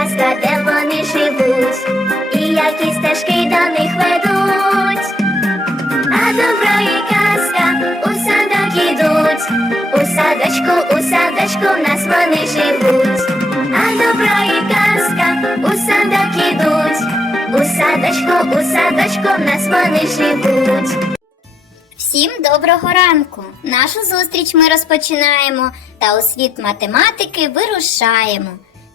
казка, де вони живуть, і які стежки до них ведуть. А добро і казка у садок ідуть, у садочку, у садочку в нас вони живуть. А добро і казка у садок ідуть, у садочку, у садочку в нас вони живуть. Всім доброго ранку! Нашу зустріч ми розпочинаємо та у світ математики вирушаємо.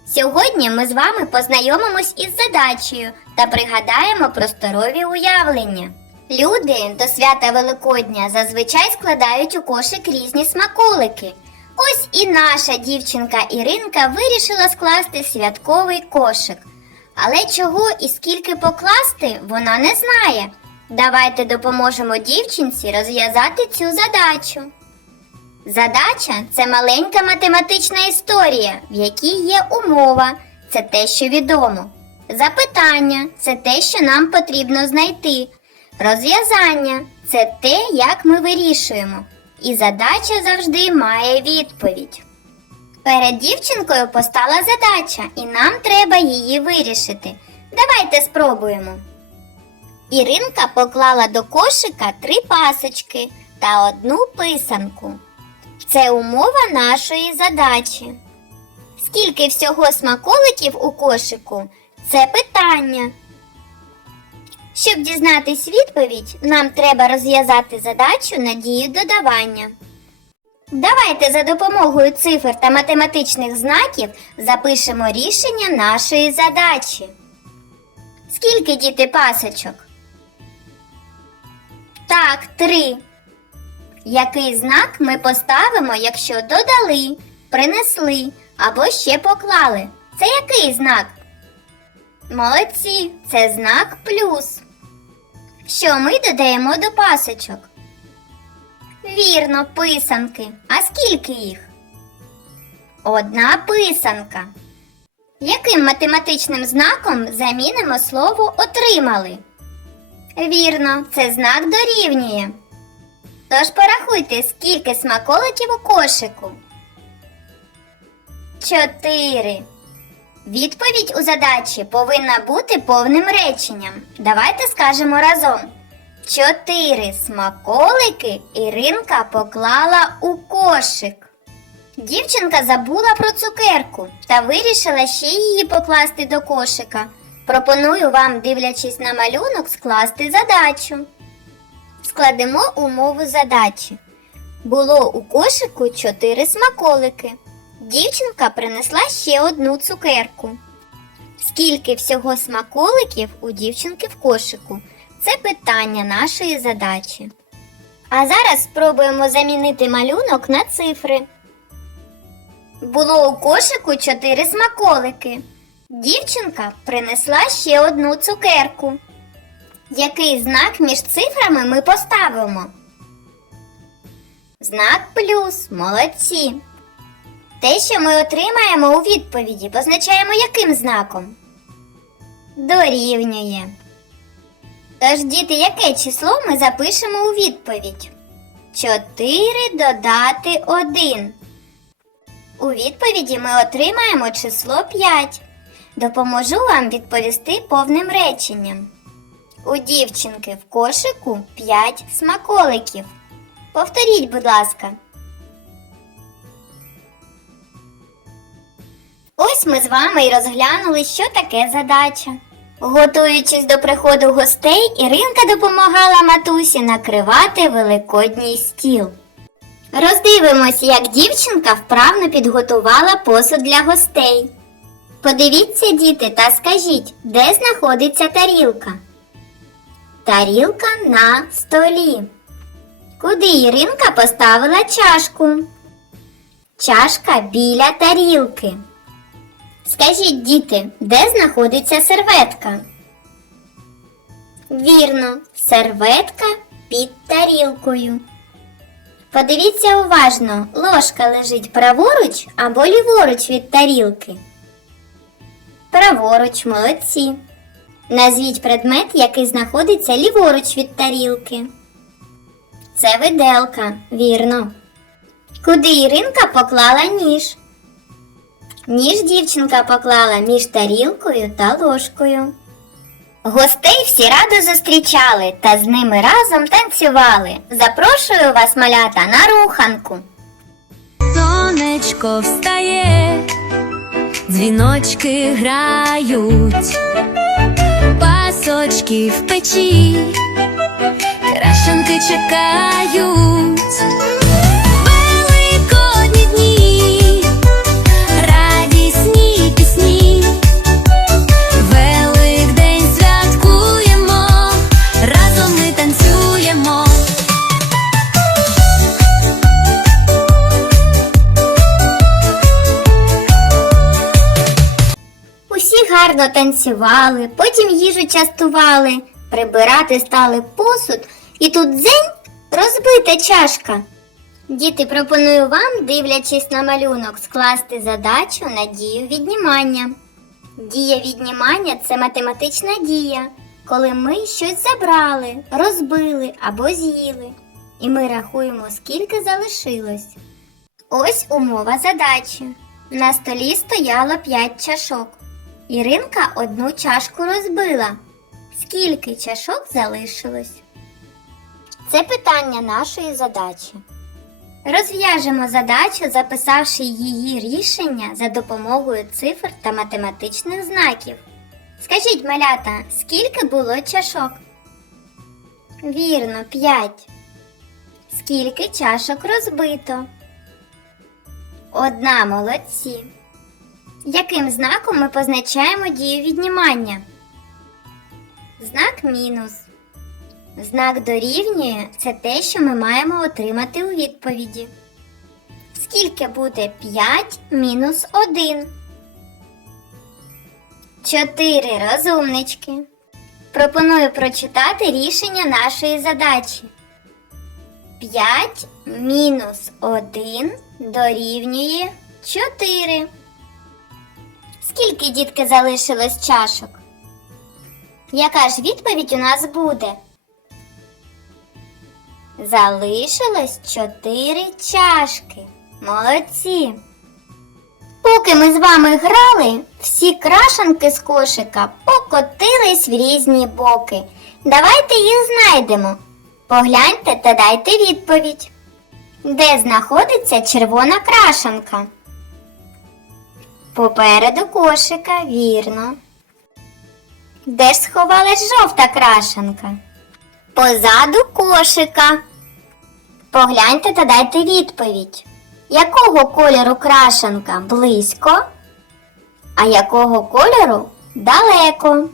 Сьогодні ми з вами познайомимось із задачею та пригадаємо просторові уявлення. Люди до свята Великодня зазвичай складають у кошик різні смаколики. Ось і наша дівчинка Іринка вирішила скласти святковий кошик. Але чого і скільки покласти, вона не знає. Давайте допоможемо дівчинці розв'язати цю задачу. Задача це маленька математична історія, в якій є умова, це те, що відомо. Запитання це те, що нам потрібно знайти. Розв'язання це те, як ми вирішуємо. І задача завжди має відповідь. Перед дівчинкою постала задача, і нам треба її вирішити. Давайте спробуємо. Іринка поклала до кошика три пасочки та одну писанку. Це умова нашої задачі. Скільки всього смаколиків у кошику? Це питання. Щоб дізнатись відповідь, нам треба розв'язати задачу на дію додавання. Давайте за допомогою цифр та математичних знаків запишемо рішення нашої задачі. Скільки діти пасочок? Так, три. Який знак ми поставимо, якщо додали, принесли або ще поклали? Це який знак? Молодці, це знак плюс. Що ми додаємо до пасочок? Вірно, писанки. А скільки їх? Одна писанка. Яким математичним знаком замінимо слово отримали? Вірно, це знак дорівнює. Тож порахуйте, скільки смаколиків у кошику. Чотири. Відповідь у задачі повинна бути повним реченням. Давайте скажемо разом. Чотири смаколики Іринка поклала у кошик. Дівчинка забула про цукерку та вирішила ще її покласти до кошика. Пропоную вам, дивлячись на малюнок, скласти задачу. Складемо умову задачі. Було у кошику чотири смаколики. Дівчинка принесла ще одну цукерку. Скільки всього смаколиків у дівчинки в кошику? Це питання нашої задачі. А зараз спробуємо замінити малюнок на цифри. Було у кошику чотири смаколики. Дівчинка принесла ще одну цукерку. Який знак між цифрами ми поставимо? Знак плюс. Молодці. Те, що ми отримаємо у відповіді, позначаємо яким знаком? Дорівнює. Тож, діти, яке число ми запишемо у відповідь? 4 додати 1. У відповіді ми отримаємо число 5. Допоможу вам відповісти повним реченням. У дівчинки в кошику 5 смаколиків. Повторіть, будь ласка. Ось ми з вами і розглянули, що таке задача. Готуючись до приходу гостей, Іринка допомагала матусі накривати великодній стіл. Роздивимось, як дівчинка вправно підготувала посуд для гостей. Подивіться, діти, та скажіть, де знаходиться тарілка? Тарілка на столі. Куди Іринка поставила чашку? Чашка біля тарілки. Скажіть, діти, де знаходиться серветка? Вірно, серветка під тарілкою. Подивіться уважно, ложка лежить праворуч або ліворуч від тарілки. Праворуч, молодці. Назвіть предмет, який знаходиться ліворуч від тарілки. Це виделка, вірно. Куди Іринка поклала ніж? ніж дівчинка поклала між тарілкою та ложкою. Гостей всі радо зустрічали та з ними разом танцювали. Запрошую вас, малята, на руханку. Сонечко встає, дзвіночки грають, пасочки в печі, крашенки чекають. Гарно танцювали, потім їжу частували, прибирати стали посуд, і тут дзень розбита чашка. Діти, пропоную вам, дивлячись на малюнок, скласти задачу на дію віднімання. Дія віднімання це математична дія, коли ми щось забрали, розбили або з'їли. І ми рахуємо, скільки залишилось. Ось умова задачі. На столі стояло 5 чашок. Іринка одну чашку розбила. Скільки чашок залишилось? Це питання нашої задачі. Розв'яжемо задачу, записавши її рішення за допомогою цифр та математичних знаків. Скажіть, малята, скільки було чашок? Вірно, 5. Скільки чашок розбито? Одна молодці. Яким знаком ми позначаємо дію віднімання? Знак мінус. Знак дорівнює це те, що ми маємо отримати у відповіді. Скільки буде 5 мінус 1? 4 розумнички. Пропоную прочитати рішення нашої задачі. 5 мінус 1 дорівнює 4. Скільки дітки залишилось чашок? Яка ж відповідь у нас буде? Залишилось чотири чашки. Молодці. Поки ми з вами грали, всі крашанки з кошика покотились в різні боки. Давайте їх знайдемо. Погляньте та дайте відповідь. Де знаходиться червона крашанка? Попереду кошика, вірно. Де ж сховалась жовта крашенка? Позаду кошика. Погляньте та дайте відповідь. Якого кольору крашенка близько, а якого кольору далеко?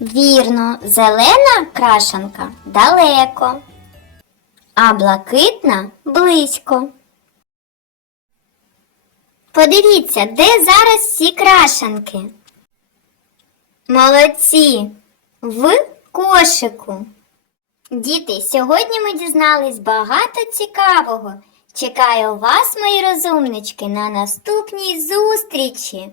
Вірно, зелена крашенка далеко, а блакитна близько. Подивіться, де зараз всі крашенки. Молодці! В кошику. Діти, сьогодні ми дізнались багато цікавого. Чекаю вас, мої розумнички, на наступній зустрічі.